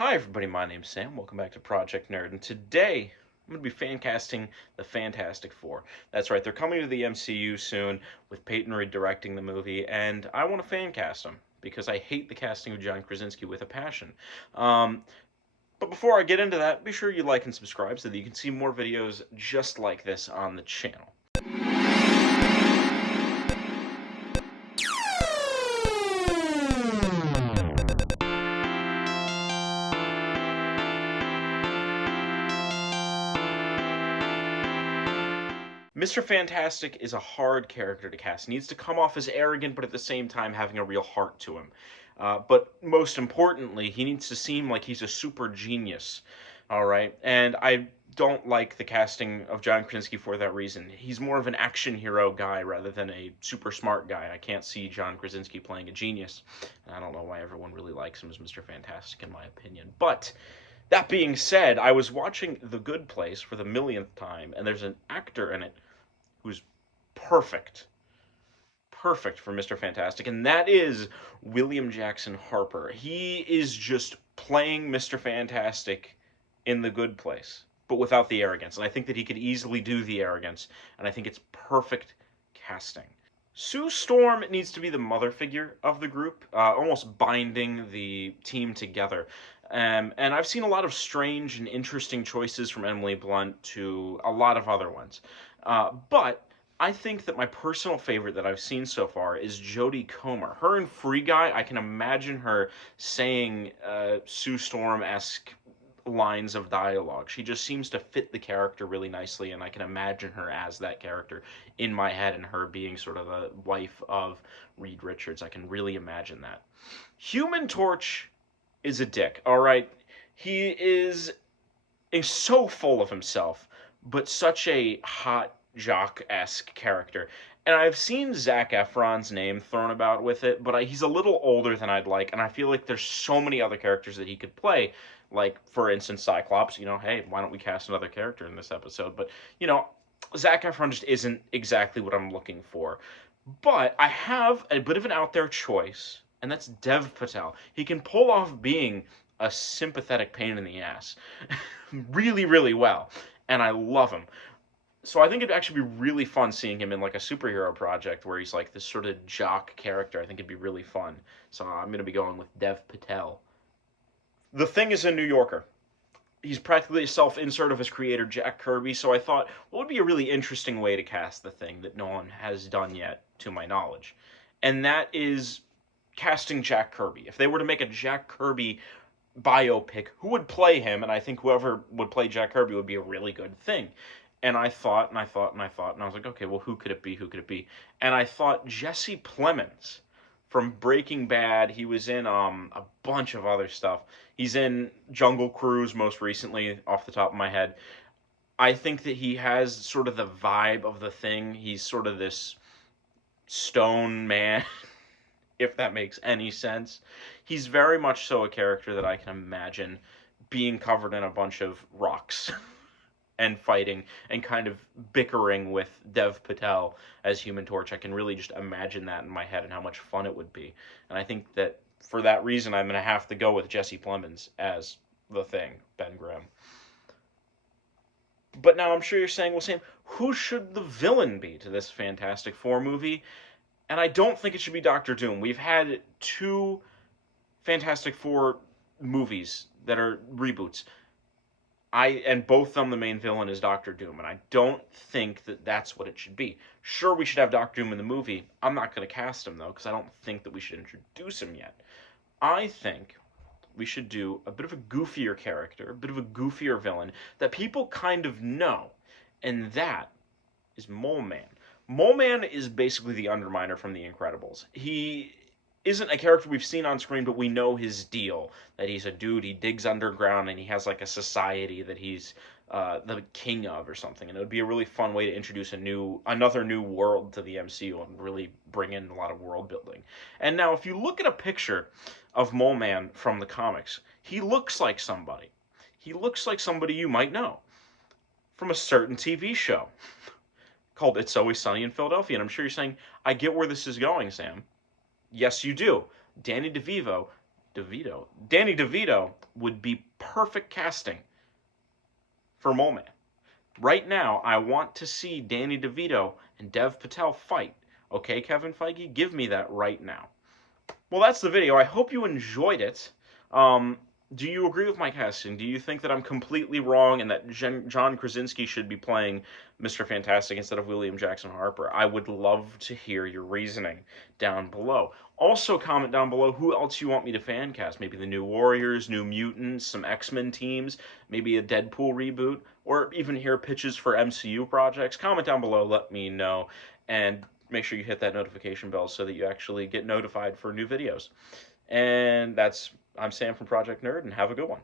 Hi everybody, my name's Sam. Welcome back to Project Nerd, and today I'm going to be fancasting the Fantastic Four. That's right, they're coming to the MCU soon with Peyton Reed directing the movie, and I want to fancast them because I hate the casting of John Krasinski with a passion. Um, but before I get into that, be sure you like and subscribe so that you can see more videos just like this on the channel. Mr. Fantastic is a hard character to cast. He needs to come off as arrogant, but at the same time having a real heart to him. But most importantly, he needs to seem like he's a super genius. All right, and I don't like the casting of John Krasinski for that reason. He's more of an action hero guy rather than a super smart guy. I can't see John Krasinski playing a genius. And I don't know why everyone really likes him as Mr. Fantastic, in my opinion. But that being said, I was watching The Good Place for the millionth time, and there's an actor in it who's perfect, perfect for Mr. Fantastic, and that is William Jackson Harper. He is just playing Mr. Fantastic in The Good Place, but without the arrogance. And I think that he could easily do the arrogance, and I think it's perfect casting. Sue Storm needs to be the mother figure of the group, almost binding the team together. And I've seen a lot of strange and interesting choices from Emily Blunt to a lot of other ones. But I think that my personal favorite that I've seen so far is Jodie Comer. Her in Free Guy, I can imagine her saying Sue Storm-esque lines of dialogue. She just seems to fit the character really nicely, and I can imagine her as that character in my head, and her being sort of the wife of Reed Richards. I can really imagine that. Human Torch is a dick, all right? Is so full of himself, but such a hot jock-esque character. And I've seen Zac Efron's name thrown about with it, but he's a little older than I'd like, and I feel like there's so many other characters that he could play. Like, for instance, Cyclops. Hey, why don't we cast another character in this episode? But, Zac Efron just isn't exactly what I'm looking for. But I have a bit of an out there choice, and that's Dev Patel. He can pull off being a sympathetic pain in the ass really, really well, and I love him. So I think it'd actually be really fun seeing him in like a superhero project where he's like this sort of jock character. I think it'd be really fun. So I'm going to be going with Dev Patel. The Thing is a New Yorker. He's practically a self-insert of his creator, Jack Kirby, so I thought, what would be a really interesting way to cast The Thing that no one has done yet, to my knowledge? And that is casting Jack Kirby. If they were to make a Jack Kirby biopic, who would play him? And I think whoever would play Jack Kirby would be a really good thing. And I thought, and I thought, and I thought, and I was like, okay, well, who could it be? Who could it be? And I thought Jesse Plemons from Breaking Bad. He was in a bunch of other stuff. He's in Jungle Cruise most recently, off the top of my head. I think that he has sort of the vibe of The Thing. He's sort of this stone man, if that makes any sense. He's very much so a character that I can imagine being covered in a bunch of rocks and fighting and kind of bickering with Dev Patel as Human Torch. I can really just imagine that in my head and how much fun it would be. And I think that for that reason, I'm going to have to go with Jesse Plemons as The Thing, Ben Grimm. But now I'm sure you're saying, well, Sam, who should the villain be to this Fantastic Four movie? And I don't think it should be Doctor Doom. We've had two Fantastic Four movies that are reboots. And both of them, the main villain is Doctor Doom, and I don't think that that's what it should be. Sure, we should have Doctor Doom in the movie. I'm not going to cast him, though, because I don't think that we should introduce him yet. I think we should do a bit of a goofier character, a bit of a goofier villain that people kind of know, and that is Mole Man. Mole Man is basically the Underminer from The Incredibles. He isn't a character we've seen on screen, but we know his deal. That he's a dude, he digs underground, and he has like a society that he's the king of or something. And it would be a really fun way to introduce another new world to the MCU and really bring in a lot of world building. And now, if you look at a picture of Mole Man from the comics, he looks like somebody. He looks like somebody you might know from a certain TV show called It's Always Sunny in Philadelphia. And I'm sure you're saying, I get where this is going, Sam. Yes, you do. Danny DeVito DeVito. Danny DeVito would be perfect casting for Mole Man. Right now, I want to see Danny DeVito and Dev Patel fight. Okay, Kevin Feige, give me that right now. Well, that's the video. I hope you enjoyed it. Um, do you agree with my casting? Do you think that I'm completely wrong and that John Krasinski should be playing Mr. Fantastic instead of William Jackson Harper? I would love to hear your reasoning down below. Also, comment down below who else you want me to fan cast. Maybe the New Warriors, New Mutants, some X-Men teams, maybe a Deadpool reboot, or even hear pitches for MCU projects. Comment down below, let me know. And make sure you hit that notification bell so that you actually get notified for new videos. And I'm Sam from Project Nerd, and have a good one.